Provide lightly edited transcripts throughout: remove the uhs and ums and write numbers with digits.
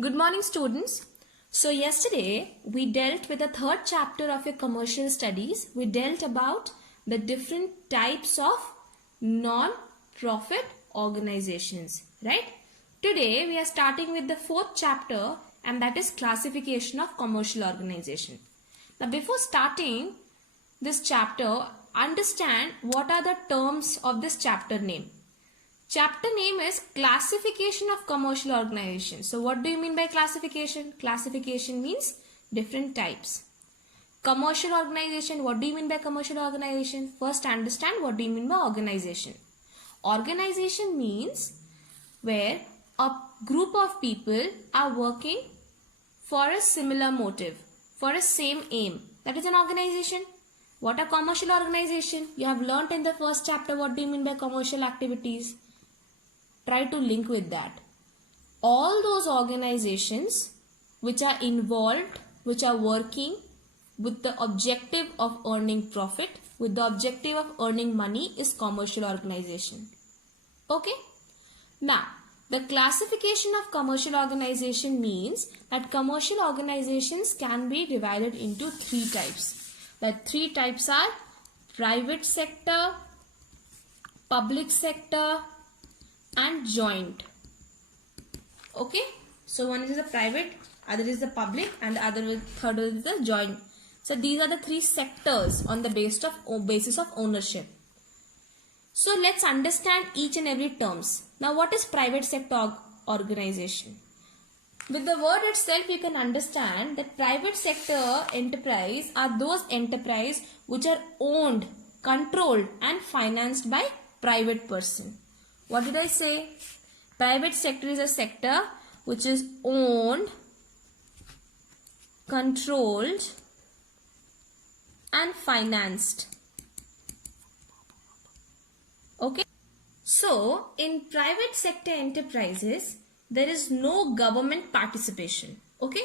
Good morning, students. So yesterday we dealt with the third chapter of your commercial studies. We dealt about the different types of non-profit organizations, right? Today we are starting with the fourth chapter, and that is classification of commercial organization. Now before starting this chapter, understand what are the terms of this chapter name. Chapter name is classification of commercial organization. So what do you mean by classification? Classification means different types. Commercial organization, what do you mean by commercial organization? First understand what do you mean by organization. Organization means where a group of people are working for a similar motive, for a same aim. That is an organization. What are commercial organization? You have learnt in the first chapter what do you mean by commercial activities. Try to link with that. All those organizations which are involved, which are working with the objective of earning profit, with the objective of earning money is commercial organization. Okay? Now, the classification of commercial organization means that commercial organizations can be divided into three types. The three types are private sector, public sector, and joint. Okay, so one is the private, other is the public, and the third is the joint. So these are the three sectors on the basis of ownership. So let's understand each and every terms. Now what is private sector organization? With the word itself you can understand that private sector enterprise are those enterprise which are owned, controlled and financed by private person. What did I say? Private sector is a sector which is owned, controlled and financed. Okay. So, in private sector enterprises, there is no government participation. Okay.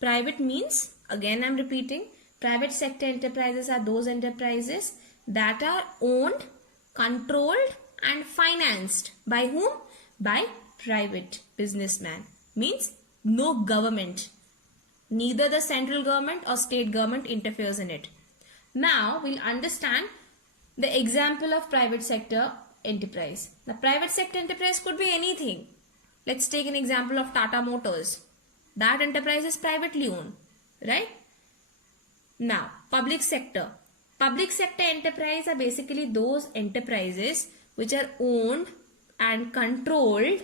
Private means, again I am repeating, private sector enterprises are those enterprises that are owned, controlled and financed by whom? By private businessman. Means no government. Neither the central government or state government interferes in it. Now we'll understand the example of private sector enterprise. The private sector enterprise could be anything. Let's take an example of Tata Motors. That enterprise is privately owned, right? Now, public sector. Public sector enterprise are basically those enterprises which are owned and controlled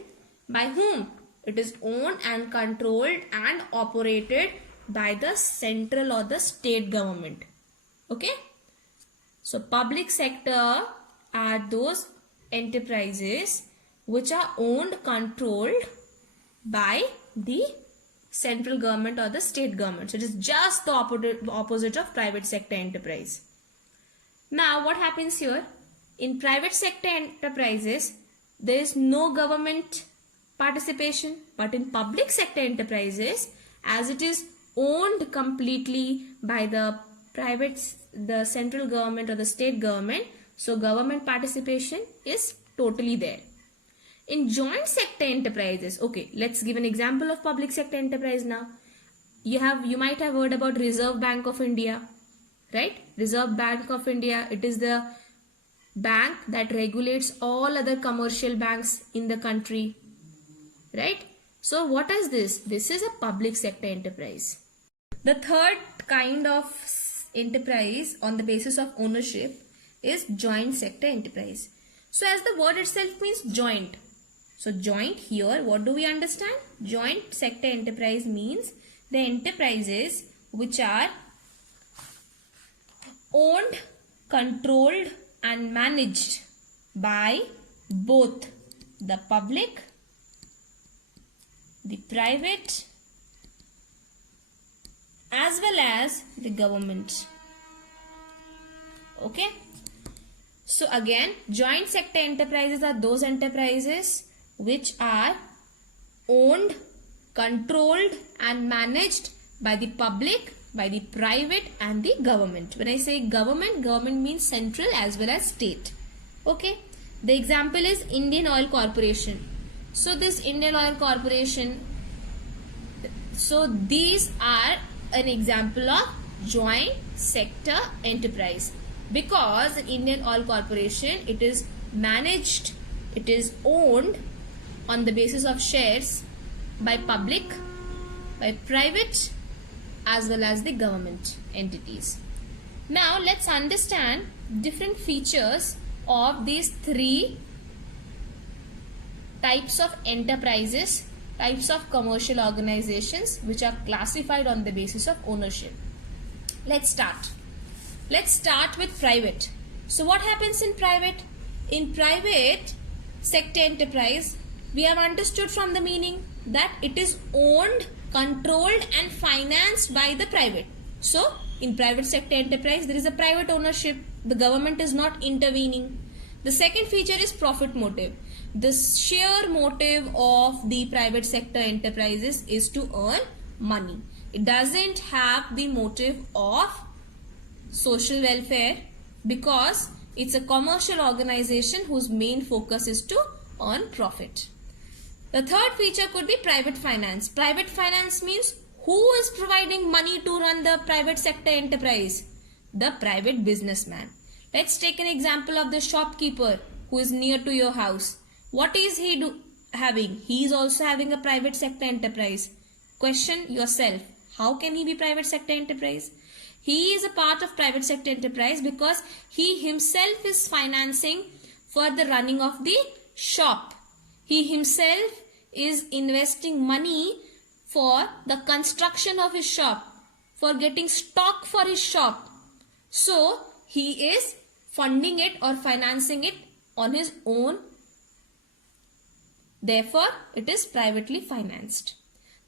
by whom? It is owned and controlled and operated by the central or the state government. Okay? So, public sector are those enterprises which are owned, controlled by the central government or the state government. So, it is just the opposite of private sector enterprise. Now, what happens here? In private sector enterprises, there is no government participation, but in public sector enterprises, as it is owned completely by the central government or the state government, so government participation is totally there. In joint sector enterprises, okay, let's give an example of public sector enterprise now. You might have heard about Reserve Bank of India, right? Reserve Bank of India, it is the bank that regulates all other commercial banks in the country, right? So what is this? This is a public sector enterprise. The third kind of enterprise on the basis of ownership is joint sector enterprise. So as the word itself means joint. So joint here, what do we understand? Joint sector enterprise means the enterprises which are owned, controlled and managed by both the public, the private as well as the government. Okay. So again, joint sector enterprises are those enterprises which are owned, controlled and managed by the public, by the private and the government. When I say government, government means central as well as state. Okay. The example is Indian Oil Corporation. So this Indian Oil Corporation So these are an example of joint sector enterprise, because in Indian Oil Corporation it is managed, it is owned on the basis of shares by public, by private, as well as the government entities. Now let's understand different features of these three types of enterprises, types of commercial organizations which are classified on the basis of ownership. Let's start. Let's start with private. So what happens in private? In private sector enterprise, we have understood from the meaning that it is owned, controlled and financed by the private. So in private sector enterprise, there is a private ownership. The government is not intervening. The second feature is profit motive. The sheer motive of the private sector enterprises is to earn money. It doesn't have the motive of social welfare, because it's a commercial organization whose main focus is to earn profit. The third feature could be private finance. Private finance means who is providing money to run the private sector enterprise? The private businessman. Let's take an example of the shopkeeper who is near to your house. What is he having? He is also having a private sector enterprise. Question yourself, how can he be private sector enterprise? He is a part of private sector enterprise because he himself is financing for the running of the shop. He himself is investing money for the construction of his shop, for getting stock for his shop. So he is funding it or financing it on his own. Therefore, it is privately financed.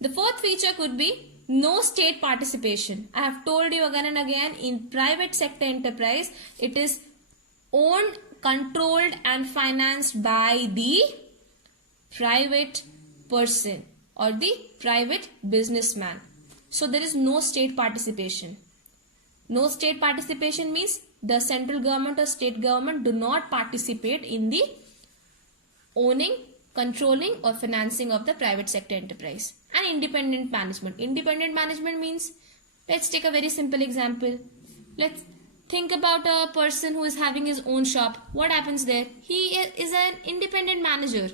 The fourth feature could be no state participation. I have told you again and again, in private sector enterprise, it is owned, controlled and financed by the private person or the private businessman. So there is no state participation. No state participation means the central government or state government do not participate in the owning, controlling or financing of the private sector enterprise. And independent management. Independent management means, let's take a very simple example. Let's think about a person who is having his own shop. What happens there? He is an independent manager.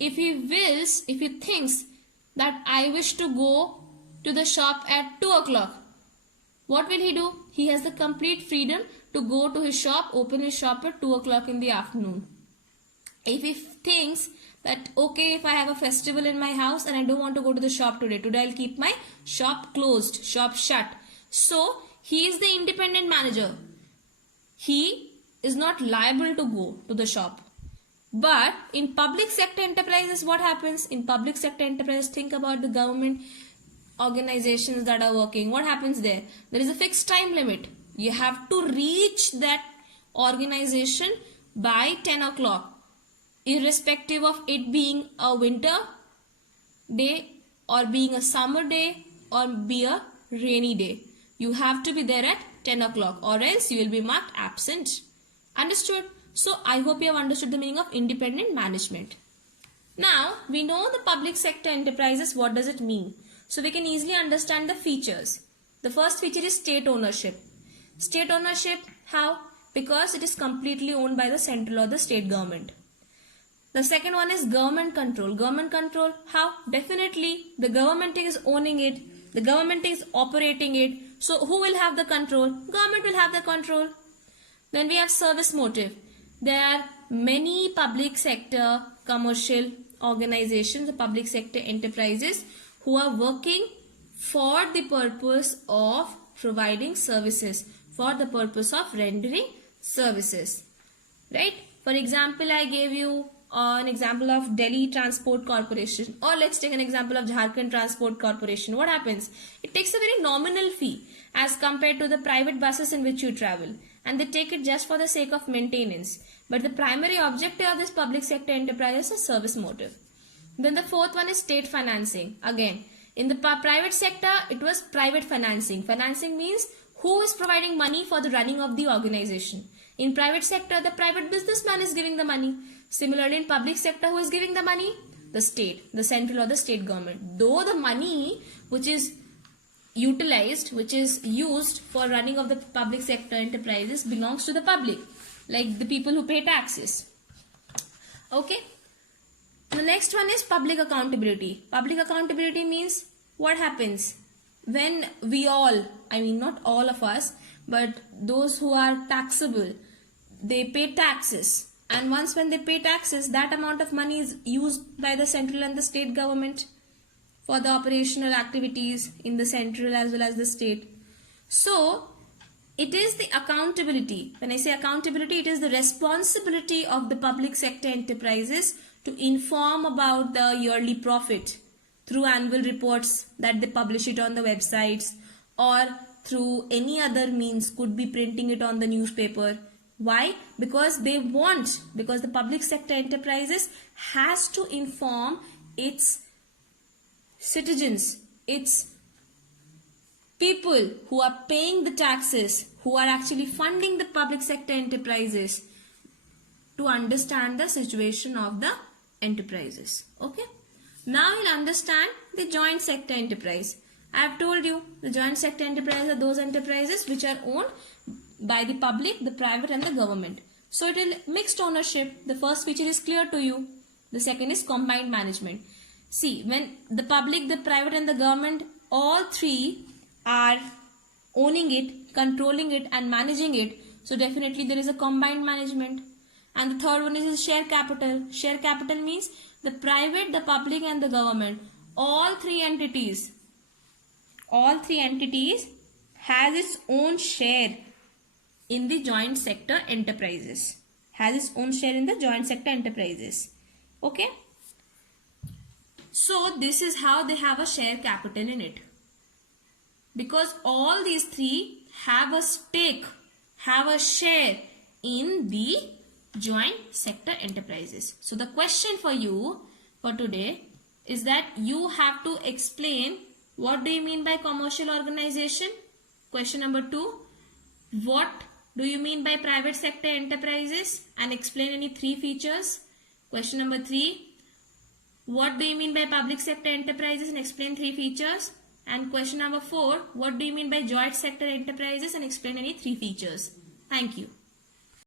If he thinks that I wish to go to the shop at 2 o'clock, what will he do? He has the complete freedom to go to his shop, open his shop at 2 o'clock in the afternoon. If he thinks that, okay, if I have a festival in my house and I don't want to go to the shop today I'll keep my shop closed, shop shut. So he is the independent manager. He is not liable to go to the shop. But in public sector enterprises, what happens? In public sector enterprises, think about the government organizations that are working. What happens there? There is a fixed time limit. You have to reach that organization by 10 o'clock. Irrespective of it being a winter day or being a summer day or be a rainy day. You have to be there at 10 o'clock or else you will be marked absent. Understood? So I hope you have understood the meaning of independent management. Now we know the public sector enterprises. What does it mean? So we can easily understand the features. The first feature is state ownership. State ownership, how? Because it is completely owned by the central or the state government. The second one is government control. Government control, how? Definitely the government is owning it. The government is operating it. So who will have the control? Government will have the control. Then we have service motive. There are many public sector commercial organizations, the public sector enterprises who are working for the purpose of providing services, for the purpose of rendering services. Right? For example, I gave you an example of Delhi Transport Corporation, or let's take an example of Jharkhand Transport Corporation. What happens? It takes a very nominal fee as compared to the private buses in which you travel, and they take it just for the sake of maintenance. But the primary objective of this public sector enterprise is service motive. Then the fourth one is state financing. Again, in the private sector, it was private financing. Financing means who is providing money for the running of the organization. In private sector, the private businessman is giving the money. Similarly, in public sector, who is giving the money? the state, the central or the state government. Though the money which is utilized, which is used for running of the public sector enterprises belongs to the public, like the people who pay taxes. Okay. The next one is public accountability. Public accountability means what happens when we all, I mean not all of us, but those who are taxable, they pay taxes, and once when they pay taxes, that amount of money is used by the central and the state government for the operational activities in the central as well as the state. So it is the accountability. When I say accountability, it is the responsibility of the public sector enterprises to inform about the yearly profit through annual reports that they publish it on the websites, or through any other means, could be printing it on the newspaper. Why? Because they want, because the public sector enterprises has to inform its citizens, its people who are paying the taxes, who are actually funding the public sector enterprises, to understand the situation of the enterprises. Okay. Now you'll understand the joint sector enterprise. I have told you the joint sector enterprise are those enterprises which are owned by the public, the private and the government. So it is mixed ownership. The first feature is clear to you. The second is combined management. See, when the public, the private and the government, all three are owning it, controlling it and managing it, so definitely there is a combined management. And the third one is share capital. Share capital means the private, the public and the government, all three entities has its own share in the joint sector enterprises. Okay. So this is how they have a share capital in it. Because all these three have a stake, have a share in the joint sector enterprises. So the question for you for today is that you have to explain what do you mean by commercial organization. Question number 2, what do you mean by private sector enterprises, and explain any 3 features. Question number 3, what do you mean by public sector enterprises, and explain 3 features. And question number 4, what do you mean by joint sector enterprises, and explain any 3 features. Thank you.